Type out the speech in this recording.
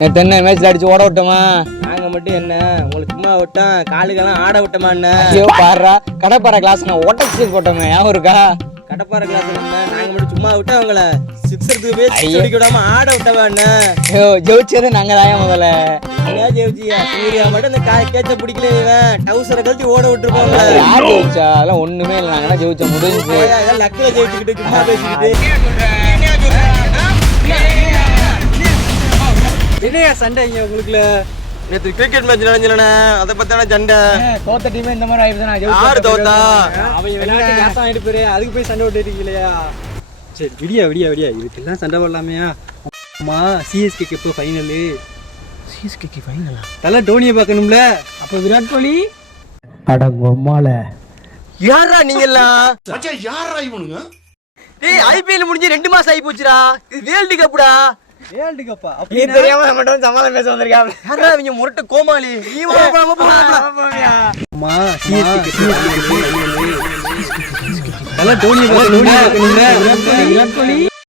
என்ன மேட்ச்ல அடிச்சு ஓட விட்டோமா? நாங்க மட்டும் என்ன உங்களுக்கு சும்மா விட்டோம் காலுக்கெல்லாம் ஆட விட்டோமா என்ன ஐயோ பாடுறா. கடப்பாறை கிளாஸ் நான் ஒட்டச்சு போட்டோமே ஞாபகம் இருக்கா? கடப்பாறை கிளாஸ் என்ன நாங்க மட்டும் சும்மா விட்டோம் அவங்கள சிக்ஸருக்கு போய் அடிக்க விடாம ஆட விட்டோமா என்ன ஐயோ ஜெயிச்சது நாங்க தான் முதல்ல. என்ன ஜெயிச்சியா? சூர்யா மட்டும் இந்த கா கேட்ச பிடிக்கல இவன். டவுசரை கழட்டி ஓட விட்டுருப்பாங்க யார் ஜெயிச்சா? அதெல்லாம் ஒண்ணுமே இல்லை நாங்க தான் ஜெயிச்சோம் முடிஞ்சு. லக்கில ஜெயிச்சுக்கிட்டு சும்மா பேசிக்கிட்டு. என்னையா சண்டை இங்க உங்களுக்குள்ள? நேற்று கிரிக்கெட் மேட்ச் நடந்துலண்ணே அதை பத்தான சண்டை. தோத்த டீமே இந்த மாதிரி ஆயிடுச்சு யாரு தோத்தா அவங்க விளையாட்டு வாங்கிட்டு போயிரு. அதுக்கு போய் சண்டை போட்டு இருக்கீங்களா சரி விடியா விடியா விடியா. இதுக்கெல்லாம் சண்டை போடலாமையா? அம்மா சிஎஸ்கேக்கு எப்போ ஃபைனலு சிஎஸ்கேக்கு ஃபைனலா தலை டோனியை பார்க்கணும்ல? அப்ப விராட் கோலி? யாரா நீங்கெல்லாம் யாரா இவனுங்க? டேய் ஐபிஎல் முடிஞ்சு ரெண்டு மாசம் ஆகி போச்சுடா. இது வேர்ல்டு கப்டா வேர்ல்டு கப்பா நீ தெரியாம சமாதானம் பேச வந்திருக்காங்க யாரா இவங்க முரட்டு கோமாளி நீ வா,